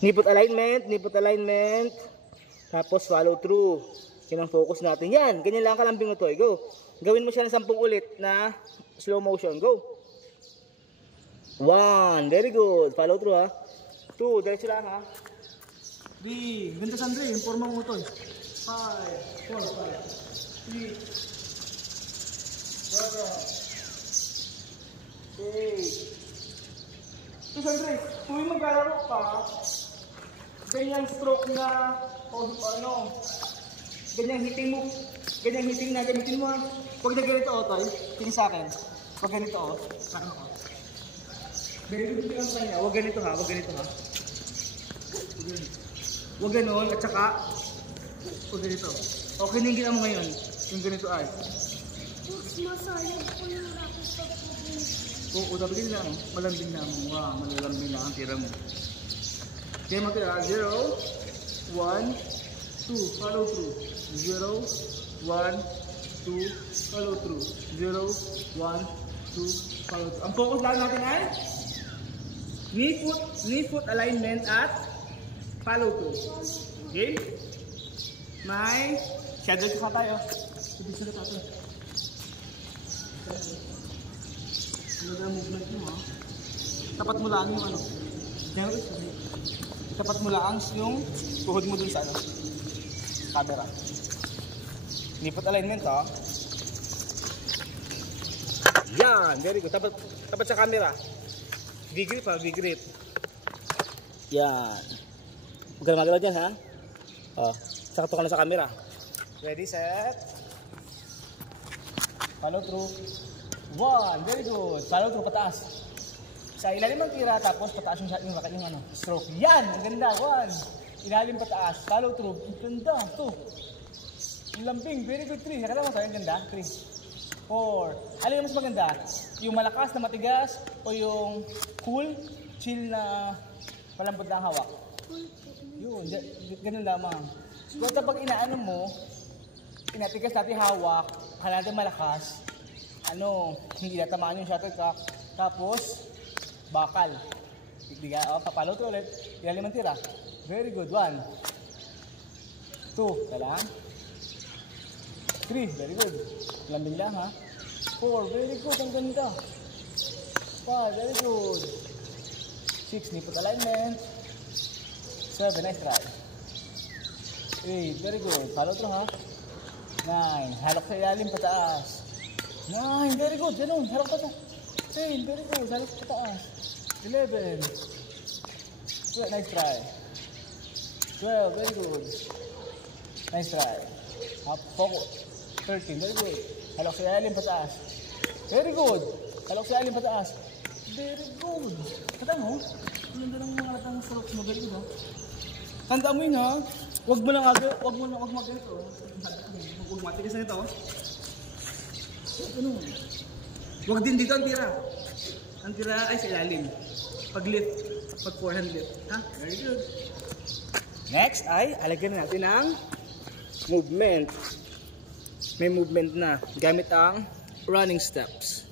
Knee foot alignment. Tapos follow through. Yan ang focus natin. Yan, ganyan lang kalambing mo to. Go. Gawin mo siya ng 10 ulit na slow motion. Go. 1, very good. Follow through ha. 2, diretso lang ha. 3, ganda Sandre, yung forma mo to. 5, 4, 5, 3, 7, 8. So Sandre, tuwing maglalaro ka, ganyang stroke na, o ano, ganyang hitting na gamitin mo ha. Pag na ganito o tayo, tingin sa akin. Pag ganito o, sa akin o. Very good yung kanya, huwag ganito ha. Huwag ganon, at saka, huwag ganito. Okay na yung gina mo ngayon, yung ganito ay. Masayag po yung racket sa pagin. Oo, dapat lang, malambing na mo. Wow, malalambing na ang tira mo. Kaya mo tira, 0, 1, 2, follow through. 0, 1, 2, follow through. 0, 1, 2, follow through. Ang focus lang natin ay knee foot alignment at follow through. Okay? May shadow ka tayo. Ibig sa tayo. Ano na movement mo ha? Tapat mo lang yung ano. Tapat mo lang yung tuhod mo dun sa ano. Camera. Knee foot alignment ha. Yan, very good. Tapat sa camera. V-grip ha, V-grip. Yan. Huwag ka na magalaw dyan ha. O, sakto ka na sa camera. Ready, set. Follow through. 1, very good. Follow through, pataas. Sa ilalim ang tira, tapos pataas yung racket yung ano, stroke. Yan, ang ganda. 1. Ilalim pataas. Follow through. Ang ganda. 2. Yung lambing, very good. 3. Nakala mo tayo, ang ganda. 3. 4. Ano yung mas maganda? Yung malakas na matigas o yung cool, chill na malambot na hawak? Yun, ganun lamang. So kapag inaano mo, inatigas natin hawak, kala natin malakas, ano, hindi natamaan yung shuttlecock, tapos bakal. Papalo to ulit, ilalim ang tira. Very good. 1, 2, talang. 3, very good. Lambing lang ha. 4, very good, ang ganda. 5, very good. 6, knee foot alignment. 7, nice try. 8, very good. Follow through ha. 9, halok sa ilalim pataas. 9, very good. Ganun, halok pataas. 10, very good. Halok pataas. 11. 12, nice try. 12, very good. Nice try. Up, focus. 13, very good. Halok sa ilalim pataas. Very good. Halok sa ilalim pataas. Very good. Kata mo? Ang ganda ng mga latang strokes mo. Very good ha. Tanda mo yun ha. Huwag mo lang agad. Huwag mo ganito. Huwag matigas na ito. Huwag din dito ang tira. Ang tira ay sa ilalim. Pag lift. Pag forehand lift. Ha? Very good. Next ay alagyan natin ng movement. May movement na gamit ang running steps.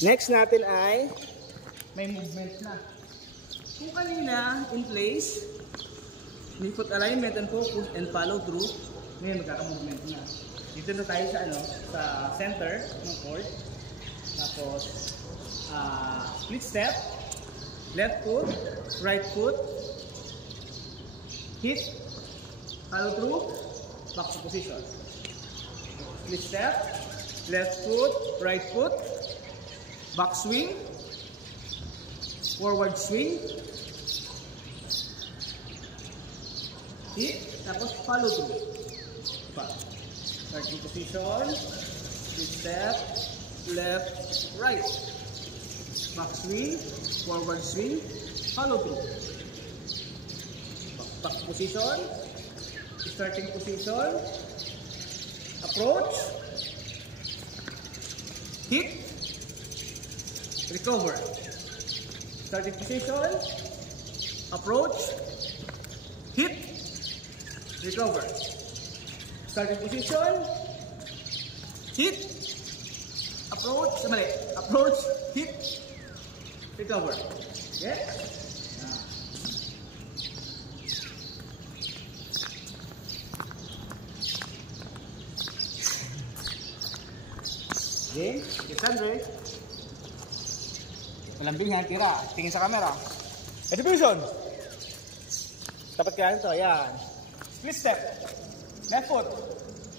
Next natin ay may movement na. Kung kanina in place, knee foot alignment and focus and follow through, ngayon magkaka-movement na. Dito na tayo sa ano, sa center ng court. Tapos split step. Left foot, right foot, hit, follow through, back to position. Split step, left foot, right foot, back swing, forward swing, hit, tapos follow through. Starting position, split step, left, right, back swing, forward swing, follow through. Back position, starting position, approach, hit, recover. Starting position, approach, hit, recover. Starting position, hit, approach, mali, approach, hit, recover. Okay? Game, yes, Andre. Malambing yan, tira. Tingin sa camera. Education. Tapat ka ito, yan. Split step. Left foot.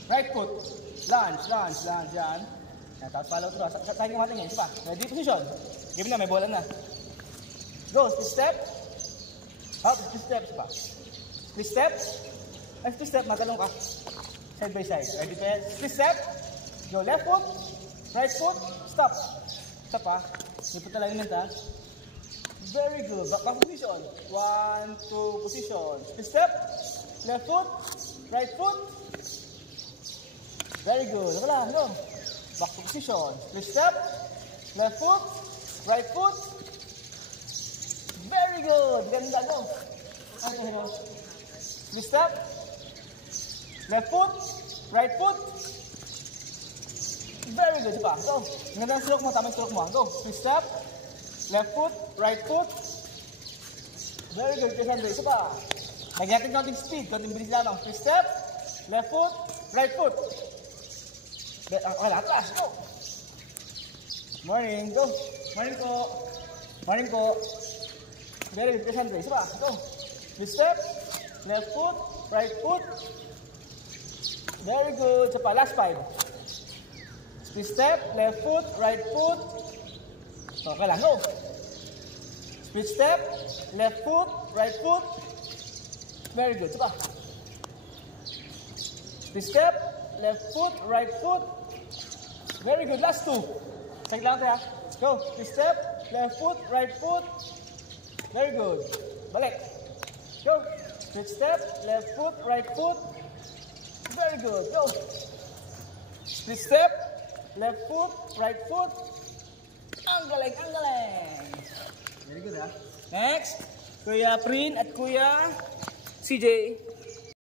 Right foot. Lunge, lunge, lunge, yan. Yan, tapos follow through. Tayo kumating yan, diba? Ready position. Game na, may bola na. Go, split step. Up, split step, diba? Split step. Ay, split step, matalong ka. Side by side. Ready pa yan? Split step. Go, left foot. Right foot. Stop. Stop ha. Hindi po talaga yun ha. Very good. Back position. 1, 2, position. Split step. Left foot. Right foot. Very good. Wala. Go. Back to position. Split step. Left foot. Right foot. Very good. Ganda. Go. Split step. Left foot. Right foot. Very good. Diba? Go. Ganda ang stroke mo. Tama yung stroke mo. Go. Split step. Left foot. Right foot. Very good. Isa pa. Nagyatin konting speed. Konting bilis lang. Split step. Left foot. Right foot. Wala. Atlas. Go. Morning. Go. Morning po. Morning po. Very good. Isa pa. Go. Split step. Left foot. Right foot. Very good. Isa pa. Last 5. Split step, left foot, right foot. Okay lang, go. Split step, left foot, right foot. Very good. Diba? Split step, left foot, right foot. Very good. Last 2. Check lang tayo. Go. Split step, left foot, right foot. Very good. Balik. Go. Split step, left foot, right foot. Very good. Go. Split step. Left foot, right foot. Ang galing, ang galing. Very good ha. Next, Kuya Prin at Kuya CJ.